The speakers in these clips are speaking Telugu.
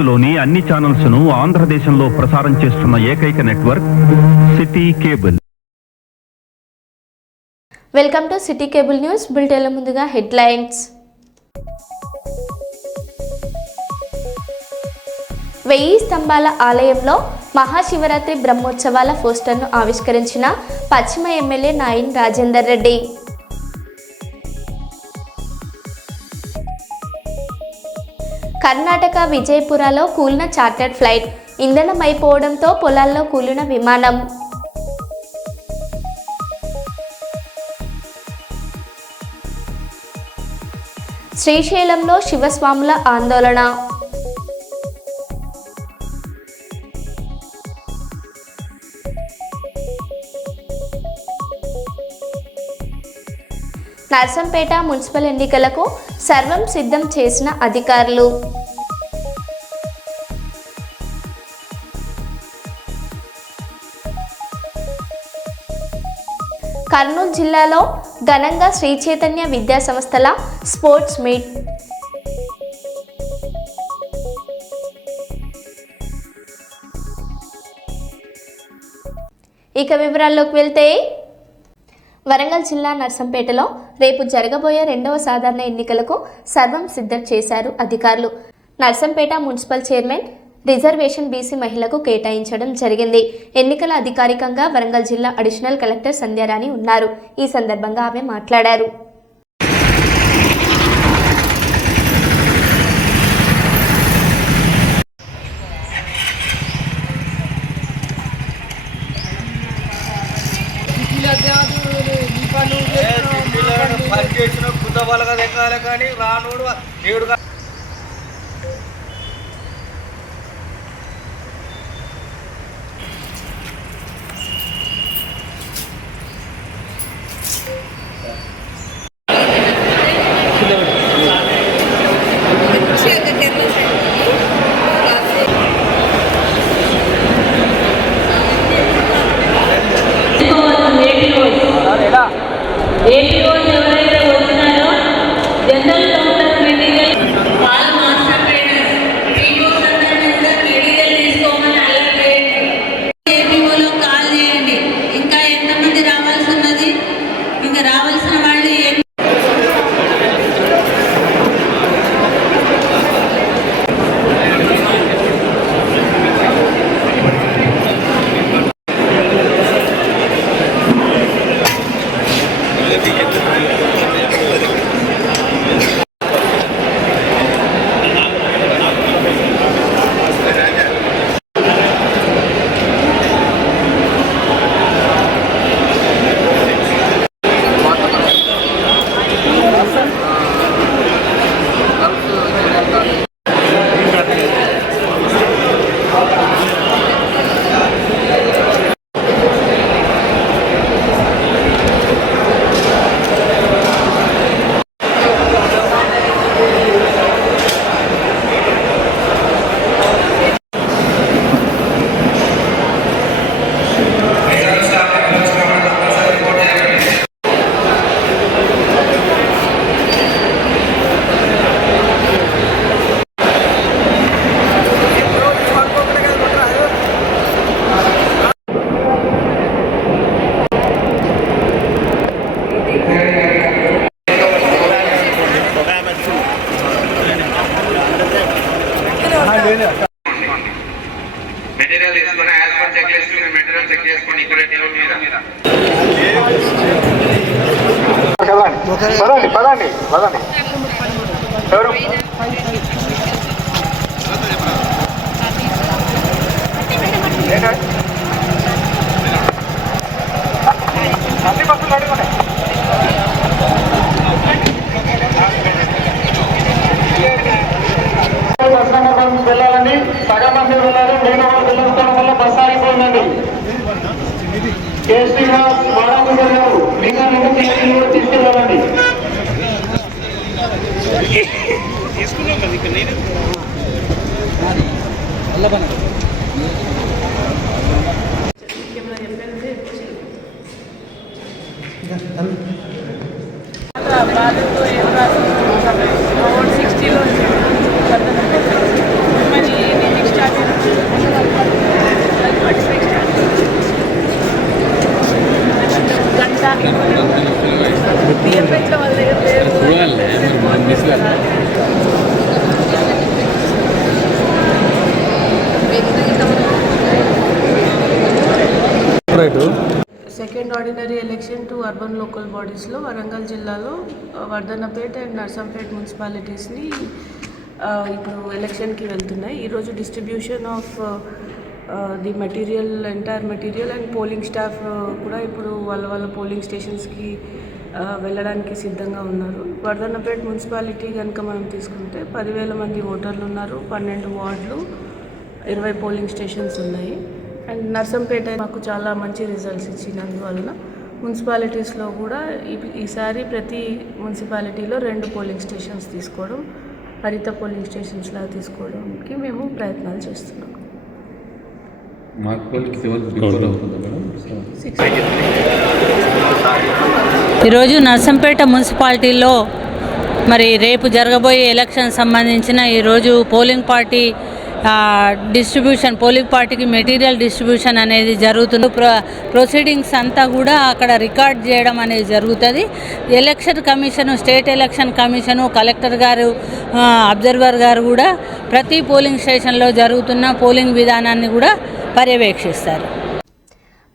భారత్లోని అన్ని ఛానల్స్ ను ఆంధ్రదేశంలో ప్రసారం చేస్తున్న ఏకైక network city cable. Welcome to city cable news. బులెటిన్ల ముందుగా హెడ్లైన్స్. 1000 స్తంభాల ఆలయంలో మహాశివరాత్రి బ్రహ్మోత్సవాల పోస్టర్ను ఆవిష్కరించిన పశ్చిమ ఎమ్మెల్యే నాయిన్ రాజేందర్ రెడ్డి. కర్ణాటక విజయపురలో కూలిన చార్టర్డ్ ఫ్లైట్, ఇంధనం అయిపోవడంతో పొలాల్లో కూలిన విమానం. శ్రీశైలంలో శివస్వాముల ఆందోళన. నర్సంపేట మున్సిపల్ ఎన్నికలకు సర్వం సిద్ధం చేసిన అధికారులు. కర్నూలు జిల్లాలో ఘనంగా శ్రీ చైతన్య విద్యా సంస్థల స్పోర్ట్స్ మీట్. ఇక వివరాల్లోకి వెళ్తే, వరంగల్ జిల్లా నర్సంపేటలో రేపు జరగబోయే 2వ సాధారణ ఎన్నికలకు సర్వం సిద్ధం చేశారు అధికారులు. Narsampet municipal chairman reservation BC మహిళకు కేటాయించడం జరిగింది. ఎన్నికల అధికారికంగా వరంగల్ జిల్లా అడిషనల్ కలెక్టర్ సంధ్యారాణి ఉన్నారు. ఈ సందర్భంగా ఆమె మాట్లాడారు. మెటీరియల్ తీసుకుని as per check list material check చేసుకొని ఇక్కడ టేబుల్ మీద పదండి ఎవరు అన్ని బస్సులు అడుగునే వెళ్ళాలండి. సగం మంది వెళ్ళాలి. నేను వెళ్ళడం వల్ల బస్సు ఆగిపోయిందండి. కే శ్రీనివాస్ వారాలు గారు మిగతా కూడా తీసుకెళ్ళాలండి. తీసుకున్నాం కదా ఇక్కడ నేను బాధతో ఏం రాదు 60లో మరి second ordinary election to urban local బాడీస్లో వరంగల్ జిల్లాలో వర్ధన్నపేట అండ్ నర్సంపేట మున్సిపాలిటీస్ని ఇప్పుడు ఎలక్షన్కి వెళ్తున్నాయి. ఈరోజు distribution of the material, entire material and polling staff కూడా ఇప్పుడు వాళ్ళ పోలింగ్ స్టేషన్స్కి వెళ్ళడానికి సిద్ధంగా ఉన్నారు. వర్ధన్నపేట మున్సిపాలిటీ కనుక మనం తీసుకుంటే 10,000 మంది ఓటర్లు ఉన్నారు, 12 వార్డులు, 20 పోలింగ్ స్టేషన్స్ ఉన్నాయి. అండ్ నర్సంపేట మాకు చాలా మంచి రిజల్ట్స్ ఇచ్చినందువలన మున్సిపాలిటీస్లో కూడా ఈసారి ప్రతి మున్సిపాలిటీలో 2 పోలింగ్ స్టేషన్స్ తీసుకోవడం, హరిత పోలింగ్ స్టేషన్స్లా తీసుకోవడానికి మేము ప్రయత్నాలు చేస్తున్నాం. ఈరోజు నర్సంపేట మున్సిపాలిటీలో మరి రేపు జరగబోయే ఎలక్షన్ సంబంధించిన ఈరోజు పోలింగ్ పార్టీ డిస్ట్రిబ్యూషన్, పోలింగ్ పార్టీకి మెటీరియల్ డిస్ట్రిబ్యూషన్ అనేది జరుగుతుంది. ప్రొసీడింగ్స్ అంతా కూడా అక్కడ రికార్డ్ చేయడం అనేది జరుగుతుంది. Election commission, state election commission, collector గారు, అబ్జర్వర్ గారు కూడా ప్రతి పోలింగ్ స్టేషన్లో జరుగుతున్న పోలింగ్ విధానాన్ని కూడా పర్యవేక్షిస్తారు.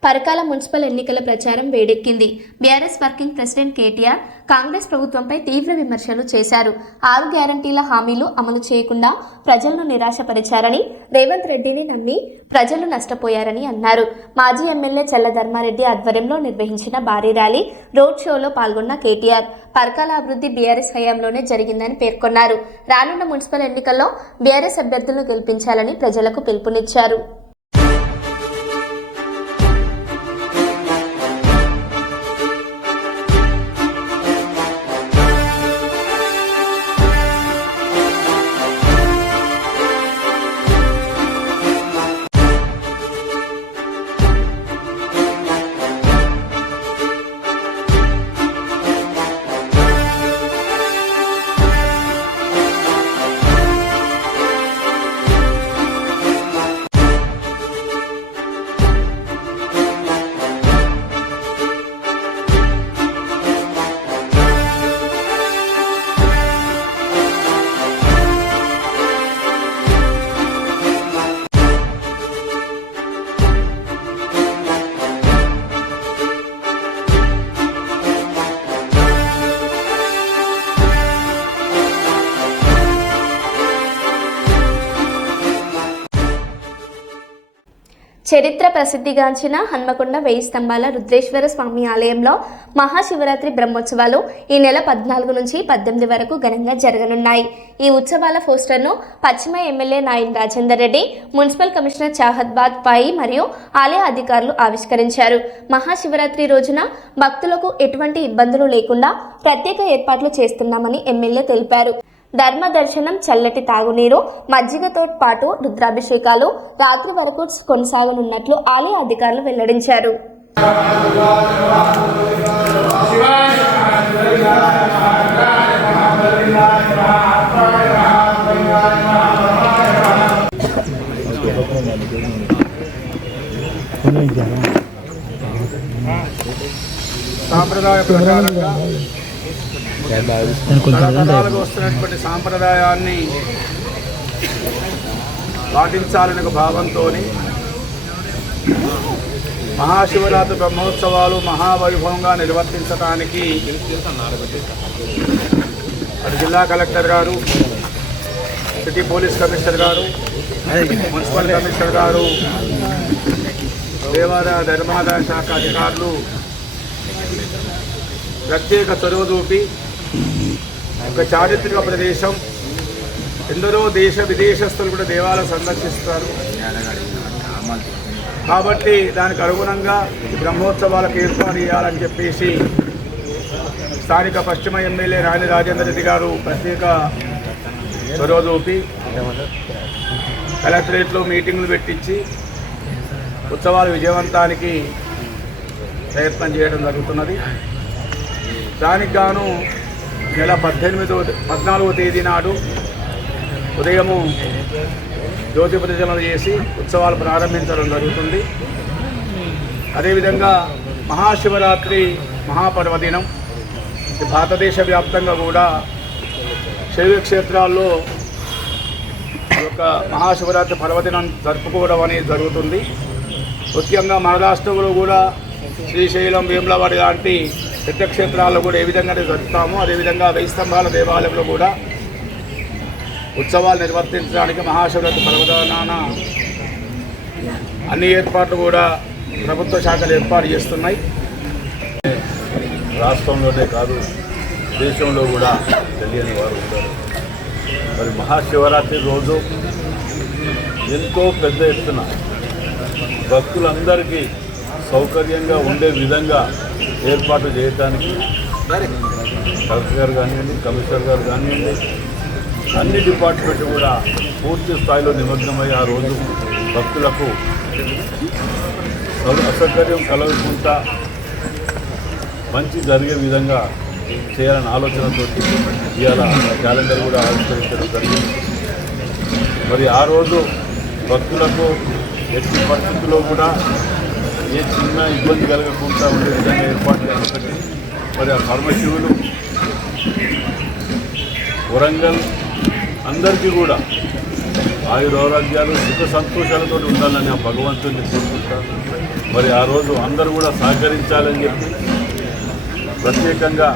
పరకాల మున్సిపల్ ఎన్నికల ప్రచారం వేడెక్కింది. BRS working president KTR Congress ప్రభుత్వంపై తీవ్ర విమర్శలు చేశారు. 6 గ్యారంటీల హామీలు అమలు చేయకుండా ప్రజలను నిరాశపరిచారని, రేవంత్ రెడ్డిని నమ్మి ప్రజలు నష్టపోయారని అన్నారు. మాజీ ఎమ్మెల్యే చల్ల ధర్మారెడ్డి ఆధ్వర్యంలో నిర్వహించిన భారీ ర్యాలీ, రోడ్ షోలో పాల్గొన్న కేటీఆర్ పరకాల అభివృద్ధి బీఆర్ఎస్ హయాంలోనే జరిగిందని పేర్కొన్నారు. రానున్న మున్సిపల్ ఎన్నికల్లో బీఆర్ఎస్ అభ్యర్థులను గెలిపించాలని ప్రజలకు పిలుపునిచ్చారు. చరిత్ర ప్రసిద్ధిగాంచిన హన్మకొండ 1000 స్తంభాల రుద్రేశ్వర స్వామి ఆలయంలో మహాశివరాత్రి బ్రహ్మోత్సవాలు ఈ నెల 14 నుంచి 18 వరకు ఘనంగా జరగనున్నాయి. ఈ ఉత్సవాల పోస్టర్ను పశ్చిమ MLA Nayan Rajender Reddy, municipal commissioner Chahat Bajpai మరియు ఆలయ అధికారులు ఆవిష్కరించారు. మహాశివరాత్రి రోజున భక్తులకు ఎటువంటి ఇబ్బందులు లేకుండా ప్రత్యేక ఏర్పాట్లు చేస్తున్నామని ఎమ్మెల్యే తెలిపారు. ధర్మ దర్శనం, చల్లటి తాగునీరు, మజ్జిగతో పాటు రుద్రాభిషేకాలు రాత్రి వరకు కొనసాగనున్నట్లు ఆలయ అధికారులు వెల్లడించారు. సాంప్రదాయ ప్రకారంగా తరతరాలుగా వస్తున్నటువంటి సాంప్రదాయాన్ని పాటించాలనే ఒక భావంతో మహాశివరాత్రి బ్రహ్మోత్సవాలు మహావైభవంగా నిర్వర్తించడానికి అటు జిల్లా కలెక్టర్ గారు, సిటీ పోలీస్ కమిషనర్ గారు, మున్సిపల్ కమిషనర్ గారు, దేవాదాయ ధర్మాదాయ శాఖ అధికారులు ప్రత్యేక చొరవ చూపి ఒక చారిత్రక ప్రదేశం, ఎందరో దేశ విదేశస్తులు కూడా దేవాలయం సందర్శిస్తారు కాబట్టి దానికి అనుగుణంగా బ్రహ్మోత్సవాలకు ఏర్పాటు చేయాలని చెప్పేసి స్థానిక పశ్చిమ ఎమ్మెల్యే నాయని రాజేందర్ రెడ్డి గారు ప్రత్యేక చొరవ చూపి కలెక్టరేట్లో మీటింగ్లు పెట్టించి ఉత్సవాల విజయవంతానికి ప్రయత్నం చేయడం జరుగుతున్నది. దానికి గాను నెల 14వ తేదీ నాడు ఉదయము జ్యోతి ప్రజ్వలన చేసి ఉత్సవాలు ప్రారంభించడం జరుగుతుంది. అదేవిధంగా మహాశివరాత్రి మహాపర్వదినం. భారతదేశ వ్యాప్తంగా కూడా శైవక్షేత్రాల్లో ఈ యొక్క మహాశివరాత్రి పర్వదినం జరుపుకోవడం అనేది జరుగుతుంది. ముఖ్యంగా మన రాష్ట్రంలో కూడా శ్రీశైలం, వేములవాడ లాంటి పెద్ద క్షేత్రాల్లో కూడా ఏ విధంగా జరుపుతామో అదేవిధంగా 1000 స్తంభాల దేవాలయంలో కూడా ఉత్సవాలు నిర్వర్తించడానికి మహాశివరాత్రి పర్వదినాన అన్ని ఏర్పాట్లు కూడా ప్రభుత్వ శాఖలు ఏర్పాటు చేస్తున్నాయి. రాష్ట్రంలోనే కాదు దేశంలో కూడా తెలియని వారు ఉంటారు. మరి మహాశివరాత్రి రోజు ఎంతో పెద్ద ఎత్తున భక్తులందరికీ సౌకర్యంగా ఉండే విధంగా ఏర్పాటు చేయడానికి కలెక్టర్ గారు కానివ్వండి, కమిషనర్ గారు కానివ్వండి, అన్ని డిపార్ట్మెంట్ కూడా పూర్తి స్థాయిలో నిమగ్నమై ఆ రోజు భక్తులకు అసౌకర్యం కలగకుండా మంచి జరిగే విధంగా చేయాలని ఆలోచనతో ఇవాళ క్యాలెండర్ కూడా ఆవిష్కరించడం జరిగింది. మరి ఆ రోజు భక్తులకు ఎట్టి పరిస్థితుల్లో కూడా ఏ చిన్న ఇబ్బంది కలగకుండా ఉండే విధంగా ఏర్పాటు చేయాలి. మరి ఆ పరమశివుడు వరంగల్ అందరికీ కూడా ఆయురారోగ్యాలు సుఖ సంతోషాలతో ఉండాలని ఆ భగవంతుడిని కోరుకుంటారు. మరి ఆ రోజు అందరూ కూడా సహకరించాలని చెప్పి ప్రత్యేకంగా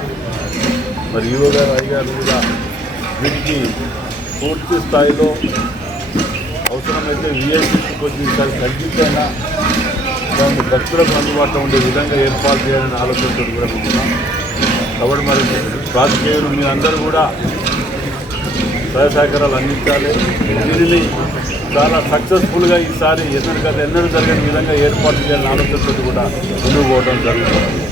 మరి ఈవో గారు, అయ్యగారు కూడా వీటికి పూర్తి స్థాయిలో అవసరమైతే విఐపీకి కొంచెం తగ్గించైనా దాన్ని భక్తులకు అందుబాటులో ఉండే విధంగా ఏర్పాటు చేయాలని ఆలోచనతో కూడా ఉన్నాం. కాబట్టి మరి రాజకీయాలు మీరందరూ కూడా సహకారాలు అందించాలి. దీనిని చాలా సక్సెస్ఫుల్గా ఈసారి ఎన్నడూ జరిగిన విధంగా ఏర్పాటు చేయాలని ఆలోచనతో కూడా ముందుకు పోవడం జరుగుతుంది.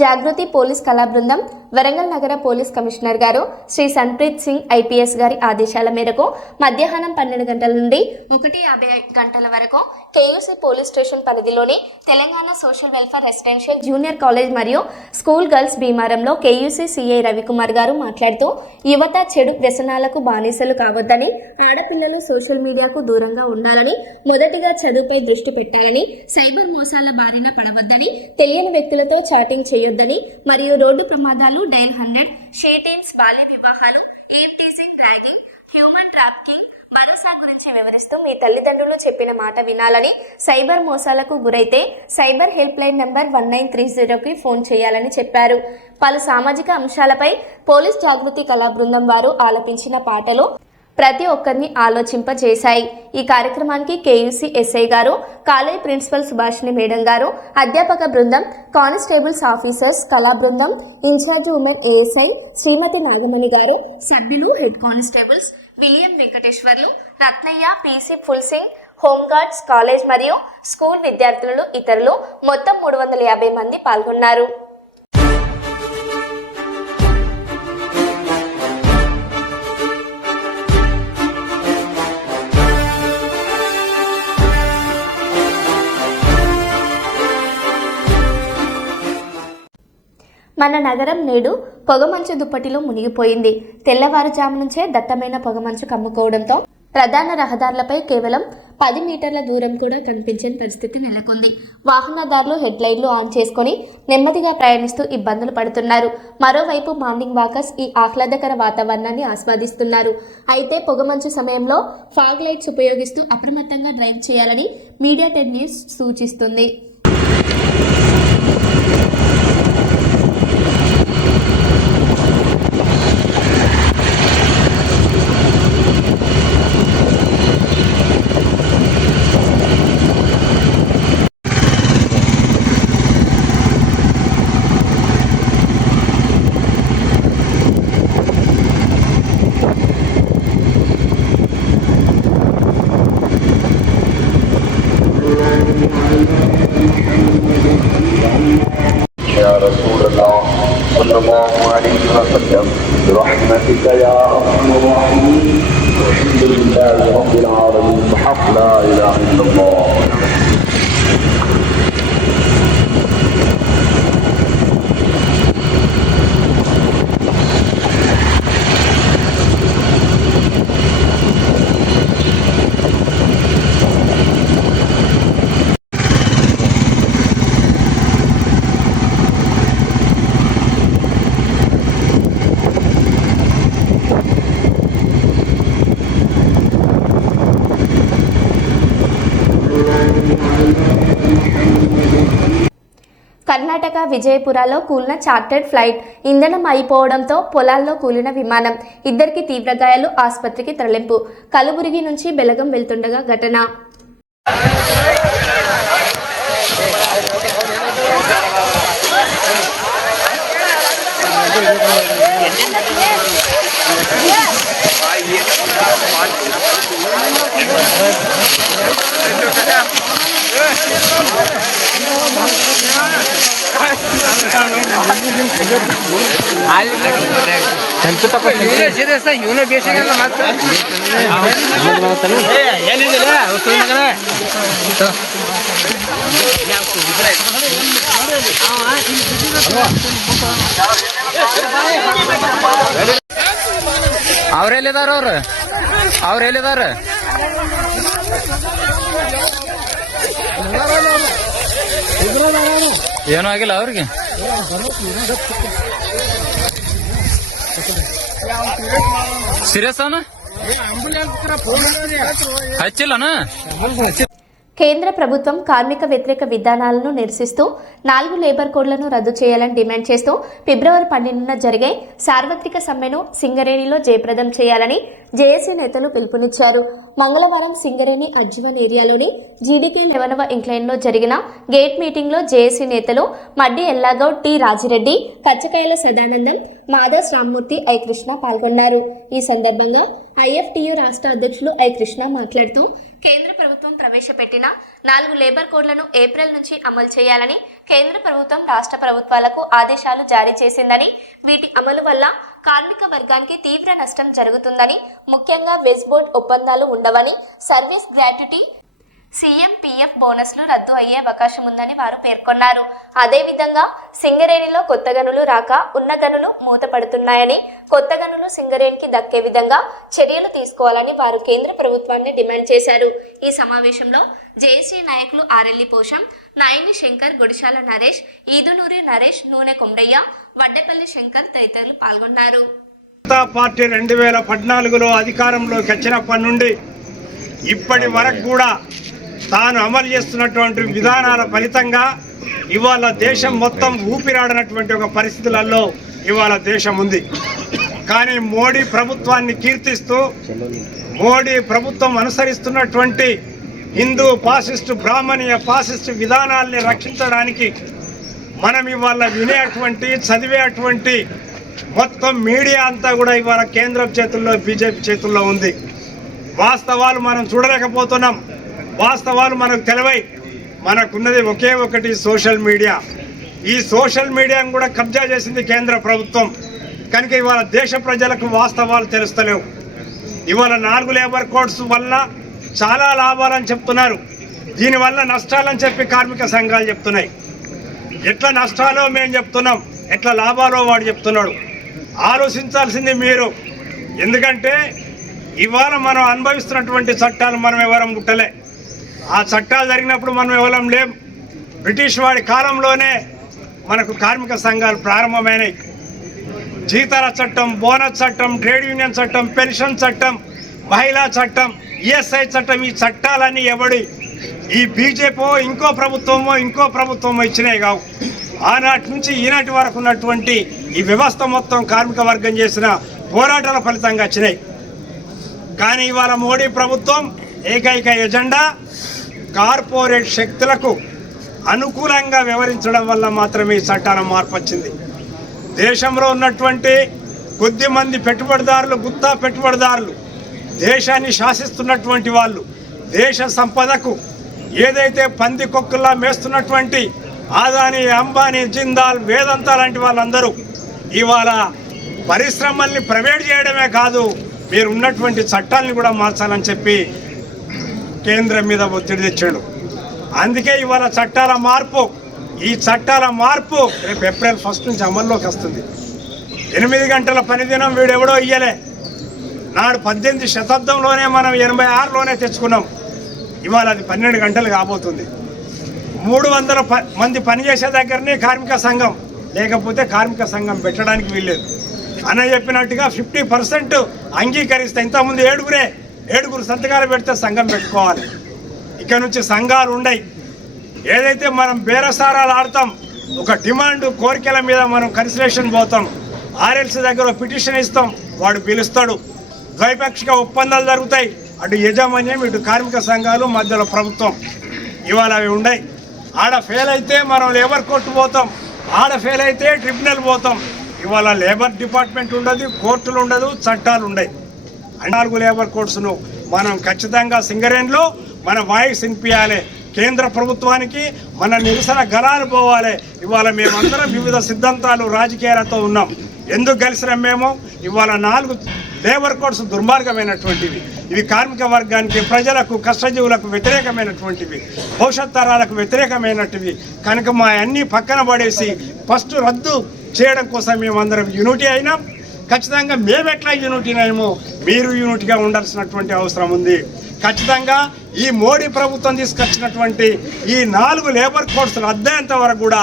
జాగృతి పోలీస్ కళా బృందం వరంగల్ నగర పోలీస్ కమిషనర్ గారు శ్రీ సన్ప్రీత్ సింగ్ ఐపీఎస్ గారి ఆదేశాల మేరకు మధ్యాహ్నం 12 గంటల నుండి 1:50 గంటల వరకు కేయూసీ పోలీస్ స్టేషన్ పరిధిలోని Telangana social welfare residential junior college మరియు స్కూల్ గర్ల్స్ భీమారంలో కేయూసీ సిఐ రవికుమార్ గారు మాట్లాడుతూ యువత చెడు వ్యసనాలకు బానిసలు కావద్దని, ఆడపిల్లలు సోషల్ మీడియాకు దూరంగా ఉండాలని, మొదటిగా చదువుపై దృష్టి పెట్టాలని, సైబర్ మోసాల బారిన పడవద్దని, తెలియని వ్యక్తులతో చాటింగ్ చేయొద్దని మరియు రోడ్డు ప్రమాదాలు, డైల్ 100, షీటింగ్స్, బాల్య వివాహాలు, eve teasing, ragging, human trafficking భరోసా గురించి వివరిస్తూ మీ తల్లిదండ్రులు చెప్పిన మాట వినాలని, సైబర్ మోసాలకు గురైతే సైబర్ హెల్ప్ లైన్ నంబర్ 1930కి ఫోన్ చేయాలని చెప్పారు. పలు సామాజిక అంశాలపై పోలీస్ జాగృతి కళా బృందం వారు ఆలపించిన పాటలు ప్రతి ఒక్కరిని ఆలోచింపజేశాయి. ఈ కార్యక్రమానికి KUC SI garu, college principal Subhashini madam garu, అధ్యాపక బృందం, కానిస్టేబుల్స్ ఆఫీసర్స్, కళా బృందం, in charge women ASI Shrimati Nagamani garu, సభ్యులు, head constables William Venkateswarlu, Ratnayya, PC Phool Singh, home guards, college మరియు స్కూల్ విద్యార్థులు, ఇతరులు మొత్తం 350 మంది పాల్గొన్నారు. మన నగరం నేడు పొగమంచు దుప్పటిలో మునిగిపోయింది. తెల్లవారుజాము నుంచే దట్టమైన పొగమంచు కమ్ముకోవడంతో ప్రధాన రహదారులపై కేవలం 10 మీటర్ల దూరం కూడా కనిపించని పరిస్థితి నెలకొంది. వాహనదారులు హెడ్ లైట్లు ఆన్ చేసుకొని నెమ్మదిగా ప్రయాణిస్తూ ఇబ్బందులు పడుతున్నారు. మరోవైపు మార్నింగ్ వాకర్స్ ఈ ఆహ్లాదకర వాతావరణాన్ని ఆస్వాదిస్తున్నారు. అయితే పొగమంచు సమయంలో ఫాగ్ లైట్స్ ఉపయోగిస్తూ అప్రమత్తంగా డ్రైవ్ చేయాలని మీడియా 10 న్యూస్ సూచిస్తుంది. يا رسول الله صلى الله عليه وسلم برحمتك يا ارحم الراحمين الحمد لله رب العالمين بحق لا اله الا الله. విజయపురాలో కూలిన చార్టర్డ్ ఫ్లైట్, ఇంధనం అయిపోవడంతో పొలాల్లో కూలిన విమానం, ఇద్దరికి తీవ్ర గాయాలు, ఆసుపత్రికి తరలింపు. కలుబురిగి నుంచి బెలగం వెళ్తుండగా ఘటన. ಅವ್ರು ಎಲ್ಲಿದಾರ ಏನೂ ಆಗಿಲ್ಲ ಅವ್ರಿಗೆ. ಸೀರಿಯಸ್ ಅನ ಹಚ್ಚಿಲ್ಲನ. కేంద్ర ప్రభుత్వం కార్మిక వ్యతిరేక విధానాలను నిరసిస్తూ 4 లేబర్ కోడ్లను రద్దు చేయాలని డిమాండ్ చేస్తూ ఫిబ్రవరి 12న జరిగే సార్వత్రిక సమ్మెను సింగరేణిలో జయప్రదం చేయాలని జేఏసీ నేతలు పిలుపునిచ్చారు. మంగళవారం సింగరేణి అజ్వన్ ఏరియాలోని జీడీకే 11వ ఇంక్లైన్లో జరిగిన గేట్ మీటింగ్లో జేఏసీ నేతలు మడ్డి ఎల్లాగౌడ్, టి రాజిరెడ్డి, కచ్చకాయల సదానందం, మాధవ్ రామ్మూర్తి, ఐ కృష్ణ పాల్గొన్నారు. ఈ సందర్భంగా ఐఎఫ్టియు రాష్ట్ర అధ్యక్షులు ఐ కృష్ణ మాట్లాడుతూ కేంద్ర ప్రభుత్వం ప్రవేశపెట్టిన 4 లేబర్ కోడ్లను ఏప్రిల్ నుంచి అమలు చేయాలని కేంద్ర ప్రభుత్వం రాష్ట్ర ప్రభుత్వాలకు ఆదేశాలు జారీ చేసిందని, వీటి అమలు వల్ల కార్మిక వర్గానికి తీవ్ర నష్టం జరుగుతుందని, ముఖ్యంగా వెజ్ బోర్డ్ ఒప్పందాలు ఉండవని, సర్వీస్ గ్రాట్యుటీ, సీఎం పీఎఫ్ బోనస్లు రద్దు అయ్యే అవకాశం ఉందని వారు పేర్కొన్నారు. అదేవిధంగా సింగరేణిలో కొత్త గనులు రాక ఉన్న గనులు మూతపడుతున్నాయని, కొత్త గనులు సింగరేణికి దక్కే విధంగా చర్యలు తీసుకోవాలని వారు కేంద్ర ప్రభుత్వాన్ని డిమాండ్ చేశారు. ఈ సమావేశంలో జేఏసీ నాయకులు ఆరెల్లి పోషం, నాయని శంకర్, గుడిశాల నరేష్, ఈదునూరి నరేష్, నూనె కొమరయ్య, వడ్డేపల్లి శంకర్ తదితరులు పాల్గొన్నారు. పార్టీ 2014లో అధికారంలోకి వచ్చినప్పటి నుండి ఇప్పటి వరకు కూడా తాను అమలు చేస్తున్నటువంటి విధానాల ఫలితంగా ఇవాళ దేశం మొత్తం ఊపిరాడనటువంటి ఒక పరిస్థితులలో ఇవాళ దేశం ఉంది. కానీ మోడీ ప్రభుత్వాన్ని కీర్తిస్తూ మోడీ ప్రభుత్వం అనుసరిస్తున్నటువంటి హిందూ ఫాసిస్టు, బ్రాహ్మణీయ ఫాసిస్టు విధానాల్ని రక్షించడానికి మనం ఇవాళ వినేటువంటి, చదివేటువంటి మొత్తం మీడియా అంతా కూడా ఇవాళ కేంద్రం చేతుల్లో, బీజేపీ చేతుల్లో ఉంది. వాస్తవాలు మనం చూడలేకపోతున్నాం. వాస్తవాలు మనకు తెలివై మనకున్నది ఒకే ఒకటి సోషల్ మీడియా. ఈ సోషల్ మీడియాను కూడా కబ్జా చేసింది కేంద్ర ప్రభుత్వం. కనుక ఇవాళ దేశ ప్రజలకు వాస్తవాలు తెలుస్తలేవు. ఇవాళ 4 లేబర్ కోడ్స్ వల్ల చాలా లాభాలని చెప్తున్నారు, దీనివల్ల నష్టాలని చెప్పి కార్మిక సంఘాలు చెప్తున్నాయి. ఎట్లా నష్టాలో మేము చెప్తున్నాం, ఎట్లా లాభాలో వాడు చెప్తున్నాడు. ఆలోచించాల్సింది మీరు. ఎందుకంటే ఇవాళ మనం అనుభవిస్తున్నటువంటి చట్టాలు మనం ఎవరం ముట్టలే. ఆ చట్టాలు జరిగినప్పుడు మనం ఎవరం లేం. బ్రిటిష్ వాడి కాలంలోనే మనకు కార్మిక సంఘాలు ప్రారంభమైనాయి. జీతాల చట్టం, బోనస్ చట్టం, ట్రేడ్ యూనియన్ చట్టం, పెన్షన్ చట్టం, మహిళా చట్టం, ఈఎస్ఐ చట్టం, ఈ చట్టాలన్నీ ఎవడి ఈ బీజేపీ ఇంకో ప్రభుత్వమో ఇచ్చినాయి కావు. ఆనాటి నుంచి ఈనాటి వరకు ఉన్నటువంటి ఈ వ్యవస్థ మొత్తం కార్మిక వర్గం చేసిన పోరాటాల ఫలితంగా వచ్చినాయి. కానీ ఇవాళ మోడీ ప్రభుత్వం ఏకైక ఎజెండా కార్పొరేట్ శక్తులకు అనుకూలంగా వ్యవహరించడం వల్ల మాత్రమే ఈ చట్టాల మార్పు వచ్చింది. దేశంలో ఉన్నటువంటి కొద్ది మంది పెట్టుబడిదారులు, గుత్తా పెట్టుబడిదారులు, దేశాన్ని శాసిస్తున్నటువంటి వాళ్ళు, దేశ సంపదకు ఏదైతే పంది కొక్కుల్లా మేస్తున్నటువంటి ఆదాని, అంబానీ, జిందాల్, వేదాంత లాంటి వాళ్ళందరూ ఇవాళ పరిశ్రమల్ని ప్రైవేట్ చేయడమే కాదు, మీరు ఉన్నటువంటి చట్టాలను కూడా మార్చాలని చెప్పి కేంద్రం మీద ఒత్తిడి తెచ్చాడు. అందుకే ఇవాళ చట్టాల మార్పు, ఈ చట్టాల మార్పు రేపు ఏప్రిల్ 1 నుంచి అమల్లోకి వస్తుంది. 8 గంటల పనిదినం వీడెవడో ఇయ్యలే. నాడు 18వ శతాబ్దంలోనే మనం 86లోనే తెచ్చుకున్నాం. ఇవాళ అది 12 గంటలు కాబోతుంది. 300 మంది పనిచేసే దగ్గరనే కార్మిక సంఘం, లేకపోతే కార్మిక సంఘం పెట్టడానికి వీల్లేదు. అన్న చెప్పినట్టుగా 50% అంగీకరిస్తే, ఇంతకుముందు 7 సంతకాలు పెడితే సంఘం పెట్టుకోవాలి. ఇక నుంచి సంఘాలు ఉండయి. ఏదైతే మనం బేరసారాలు ఆడతాం, ఒక డిమాండ్ కోరికల మీద మనం కన్సిలేషన్ పోతాం, ఆర్ఎల్సీ దగ్గర పిటిషన్ ఇస్తాం, వాడు పిలుస్తాడు, ద్వైపాక్షిక ఒప్పందాలు జరుగుతాయి, అటు యజమాన్యం ఇటు కార్మిక సంఘాలు మధ్యలో ప్రభుత్వం. ఇవాళ అవి ఉన్నాయి. ఆడ ఫెయిల్ అయితే మనం లేబర్ కోర్టు పోతాం, ఆడ ఫెయిల్ అయితే ట్రిబ్యునల్ పోతాం. ఇవాళ లేబర్ డిపార్ట్మెంట్ ఉండదు, కోర్టులు ఉండదు, చట్టాలు ఉండవు. 4 లేబర్ కోర్ట్స్ను మనం ఖచ్చితంగా సింగరేణిలో మన వాయిస్ వినిపించాలి. కేంద్ర ప్రభుత్వానికి మన నిరసన గలాలు పోవాలి. ఇవాళ మేమందరం వివిధ సిద్ధాంతాలు రాజకీయాలతో ఉన్నాం. ఎందుకు కలిసినాం మేము? ఇవాళ 4 లేబర్ కోడ్స్ దుర్మార్గమైనటువంటివి. ఇవి కార్మిక వర్గానికి, ప్రజలకు, కష్టజీవులకు వ్యతిరేకమైనటువంటివి, భవిష్యత్ తరాలకు వ్యతిరేకమైనటివి. కనుక మా అన్నీ పక్కన పడేసి ఫస్ట్ రద్దు చేయడం కోసం మేమందరం యూనిటీ అయినాం. ఖచ్చితంగా మేము ఎట్లా యూనిటీ అయినామో మీరు యూనిటీగా ఉండాల్సినటువంటి అవసరం ఉంది. ఖచ్చితంగా ఈ మోడీ ప్రభుత్వం తీసుకొచ్చినటువంటి ఈ 4 లేబర్ కోడ్స్ రద్దయ్యేంత వరకు కూడా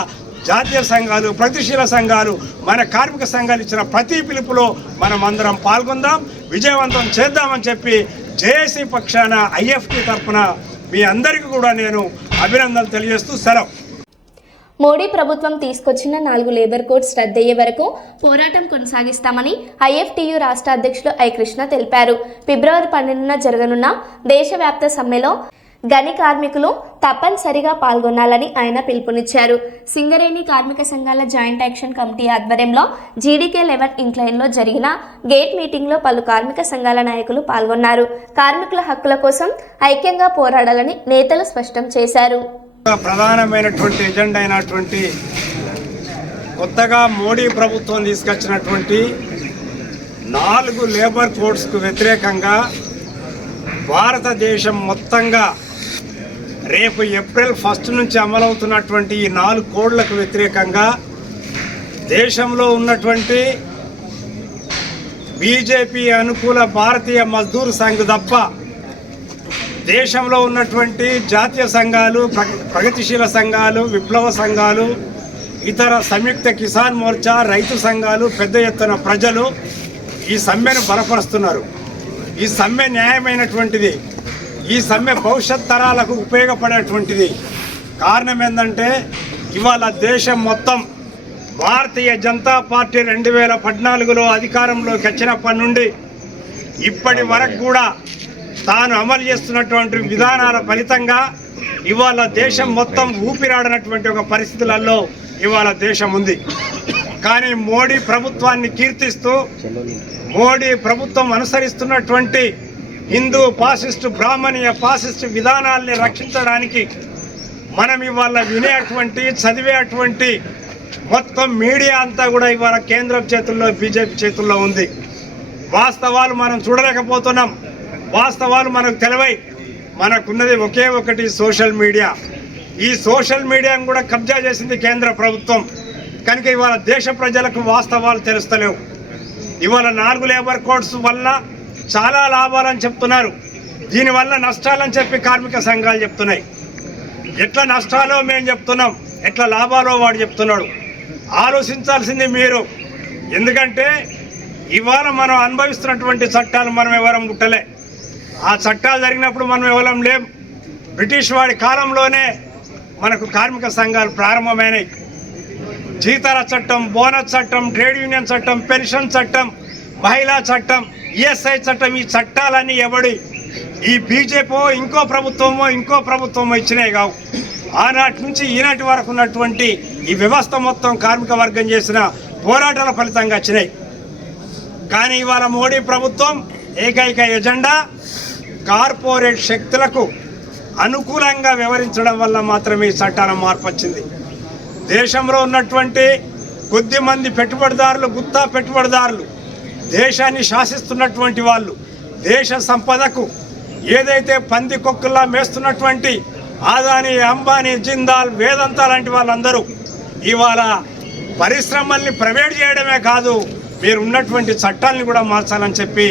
జాతీయ సంఘాలు, ప్రగతిశీల సంఘాలు, మన కార్మిక సంఘాలు ఇచ్చిన ప్రతి పిలుపులో మనం అందరం పాల్గొందాం, విజయవంతం చేద్దామని చెప్పి జేఏసీ పక్షాన ఐఎఫ్టీ తరఫున మీ అందరికీ కూడా నేను అభినందనలు తెలియజేస్తూ సెలవు. మోడీ ప్రభుత్వం తీసుకొచ్చిన 4 లేబర్ కోడ్స్ రద్దయ్యే వరకు పోరాటం కొనసాగిస్తామని ఐఎఫ్టీయూ రాష్ట్ర అధ్యక్షులు ఐ కృష్ణ తెలిపారు. ఫిబ్రవరి 12న జరగనున్న దేశవ్యాప్త సమ్మెలో గని కార్మికులు తప్పనిసరిగా పాల్గొనాలని ఆయన పిలుపునిచ్చారు. సింగరేణి కార్మిక సంఘాల జాయింట్ యాక్షన్ కమిటీ ఆధ్వర్యంలో జీడీకే 11 ఇంక్లైన్లో జరిగిన గేట్ మీటింగ్లో పలు కార్మిక సంఘాల నాయకులు పాల్గొన్నారు. కార్మికుల హక్కుల కోసం ఐక్యంగా పోరాడాలని నేతలు స్పష్టం చేశారు. ప్రధానమైనటువంటి ఎజెండా అయినటువంటి కొత్తగా మోడీ ప్రభుత్వం తీసుకొచ్చినటువంటి 4 లేబర్ కోడ్స్కు వ్యతిరేకంగా భారతదేశం మొత్తంగా రేపు ఏప్రిల్ 1 నుంచి అమలవుతున్నటువంటి ఈ 4 కోడ్లకు వ్యతిరేకంగా దేశంలో ఉన్నటువంటి బీజేపీ అనుకూల భారతీయ మజ్దూర్ సంఘ్ తప్ప దేశంలో ఉన్నటువంటి జాతీయ సంఘాలు, ప్రగతిశీల సంఘాలు, విప్లవ సంఘాలు, ఇతర సంయుక్త కిసాన్ మోర్చా, రైతు సంఘాలు, పెద్ద ఎత్తున ప్రజలు ఈ సమ్మెను బలపరుస్తున్నారు. ఈ సమ్మె న్యాయమైనటువంటిది. ఈ సమ్మె భవిష్యత్ తరాలకు ఉపయోగపడేటువంటిది. కారణం ఏంటంటే ఇవాళ దేశం మొత్తం భారతీయ జనతా పార్టీ 2014లో అధికారంలోకి వచ్చినప్పటి నుండి ఇప్పటి వరకు కూడా తాను అమలు చేస్తున్నటువంటి విధానాల ఫలితంగా ఇవాళ దేశం మొత్తం ఊపిరాడనటువంటి ఒక పరిస్థితులలో ఇవాళ దేశం ఉంది. కానీ మోడీ ప్రభుత్వాన్ని కీర్తిస్తూ మోడీ ప్రభుత్వం అనుసరిస్తున్నటువంటి హిందూ ఫాసిస్టు, బ్రాహ్మణీయ ఫాసిస్టు విధానాల్ని రక్షించడానికి మనం ఇవాళ వినేటువంటి, చదివేటువంటి మొత్తం మీడియా అంతా కూడా ఇవాళ కేంద్రం చేతుల్లో, బీజేపీ చేతుల్లో ఉంది. వాస్తవాలు మనం చూడలేకపోతున్నాం. వాస్తవాలు మనకు తెలివై. మనకున్నది ఒకే ఒకటి సోషల్ మీడియా. ఈ సోషల్ మీడియాను కూడా కబ్జా చేసింది కేంద్ర ప్రభుత్వం. కనుక ఇవాళ దేశ ప్రజలకు వాస్తవాలు తెలుస్తలేవు. ఇవాళ 4 లేబర్ కోడ్స్ వల్ల చాలా లాభాలని చెప్తున్నారు, దీనివల్ల నష్టాలని చెప్పి కార్మిక సంఘాలు చెప్తున్నాయి. ఎట్లా నష్టాలో మేము చెప్తున్నాం, ఎట్లా లాభాలో వాడు చెప్తున్నాడు. ఆలోచించాల్సింది మీరు. ఎందుకంటే ఇవాళ మనం అనుభవిస్తున్నటువంటి చట్టాలు మనం ఎవరం ముట్టలే. ఆ చట్టాలు జరిగినప్పుడు మనం ఎవరం లేం. బ్రిటిష్ వాడి కాలంలోనే మనకు కార్మిక సంఘాలు ప్రారంభమైనాయి. జీతాల చట్టం, బోనస్ చట్టం, ట్రేడ్ యూనియన్ చట్టం, పెన్షన్ చట్టం, మహిళా చట్టం, ఈఎస్ఐ చట్టం, ఈ చట్టాలన్నీ ఎవడి ఈ బీజేపీ ఇంకో ప్రభుత్వమో ఇచ్చినాయి కావు. ఆనాటి నుంచి ఈనాటి వరకు ఉన్నటువంటి ఈ వ్యవస్థ మొత్తం కార్మిక వర్గం చేసిన పోరాటాల ఫలితంగా వచ్చినాయి. కానీ ఇవాళ మోడీ ప్రభుత్వం ఏకైక ఎజెండా కార్పొరేట్ శక్తులకు అనుకూలంగా వ్యవహరించడం వల్ల మాత్రమే ఈ చట్టాల మార్పు వచ్చింది. దేశంలో ఉన్నటువంటి కొద్దిమంది పెట్టుబడిదారులు, గుత్తా పెట్టుబడిదారులు, దేశాన్ని శాసిస్తున్నటువంటి వాళ్ళు, దేశ సంపదకు ఏదైతే పంది కొక్కుల్లా మేస్తున్నటువంటి ఆదాని, అంబానీ, జిందాల్, వేదాంత లాంటి వాళ్ళందరూ ఇవాళ పరిశ్రమల్ని ప్రైవేట్ చేయడమే కాదు, మీరు ఉన్నటువంటి చట్టాలని కూడా మార్చాలని చెప్పి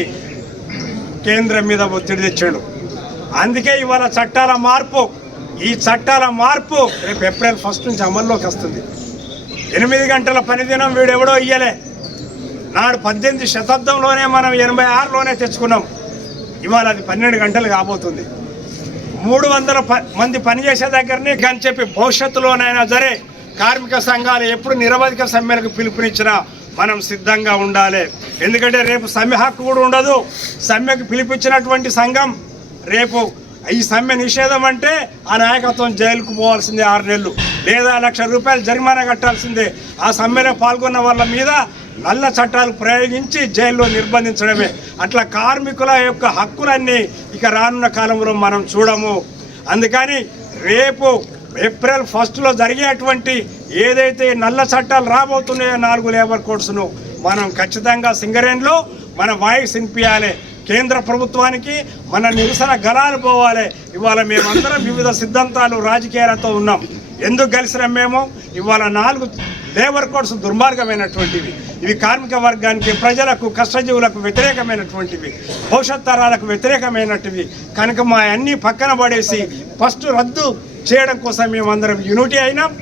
కేంద్రం మీద ఒత్తిడి తెచ్చాడు. అందుకే ఇవాళ చట్టాల మార్పు, ఈ చట్టాల మార్పు రేపు ఏప్రిల్ 1 నుంచి అమల్లోకి వస్తుంది. 8 గంటల పనిదినం వీడెవడో ఇయ్యలే. నాడు 18వ శతాబ్దంలోనే మనం 86లోనే తెచ్చుకున్నాం. ఇవాళ అది 12 గంటలు కాబోతుంది. 300 మంది పనిచేసే దగ్గరనే కానీ చెప్పి భవిష్యత్తులోనైనా సరే కార్మిక సంఘాలు ఎప్పుడు నిరవధిక సమ్మెలకు పిలుపునిచ్చినా మనం సిద్ధంగా ఉండాలి. ఎందుకంటే రేపు సమ్మె హక్కు కూడా ఉండదు. సమ్మెకు పిలిపించినటువంటి సంఘం రేపు ఈ సమ్మె నిషేధం అంటే ఆ నాయకత్వం జైలుకు పోవాల్సిందే 6 నెలలు, లేదా ₹1,00,000 జరిమానా కట్టాల్సిందే. ఆ సమ్మెలో పాల్గొన్న వాళ్ళ మీద నల్ల చట్టాలు ప్రయోగించి జైల్లో నిర్బంధించడమే. అట్లా కార్మికుల యొక్క హక్కులన్నీ ఇక రానున్న కాలంలో మనం చూడము. అందుకని రేపు ఏప్రిల్ 1లో జరిగేటువంటి ఏదైతే నల్ల చట్టాలు రాబోతున్నాయో 4 లేబర్ కోడ్స్ను మనం ఖచ్చితంగా సింగరేణిలో మన వాయిస్ వినిపించాలి. కేంద్ర ప్రభుత్వానికి మన నిరసన గళాలు పోవాలి. ఇవాళ మేమందరం వివిధ సిద్ధాంతాలు రాజకీయాలతో ఉన్నాం. ఎందుకు కలిసినాం మేము? ఇవాళ 4 లేబర్ కోడ్స్ దుర్మార్గమైనటువంటివి. ఇవి కార్మిక వర్గానికి, ప్రజలకు, కష్టజీవులకు వ్యతిరేకమైనటువంటివి, భవిష్యత్ తరాలకు వ్యతిరేకమైనటివి. కనుక మా అన్నీ పక్కన పడేసి ఫస్ట్ రద్దు చేయడం కోసం మేమందరం యూనిటీ అయినాం.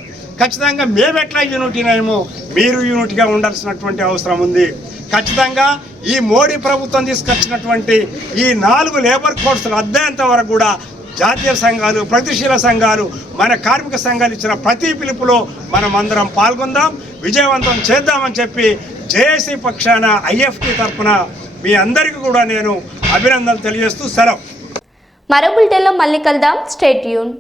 ఖచ్చితంగా మేము ఎట్లా యూనిటీ అయినామో మీరు యూనిటీగా ఉండాల్సినటువంటి అవసరం ఉంది. ఖచ్చితంగా ఈ మోడీ ప్రభుత్వం తీసుకొచ్చినటువంటి ఈ 4 లేబర్ కోడ్స్ రద్దయ్యేంత వరకు కూడా జాతీయ సంఘాలు, ప్రగతిశీల సంఘాలు, మన కార్మిక సంఘాలు ఇచ్చిన ప్రతి పిలుపులో మనం అందరం పాల్గొందాం, విజయవంతం చేద్దామని చెప్పి జేఏసీ పక్షాన ఐఎఫ్టీ తరఫున మీ అందరికీ కూడా నేను అభినందనలు తెలియజేస్తూ సెలవు. మరో బులెటిన్లో మళ్ళీ కలుద్దాం. Stay tune.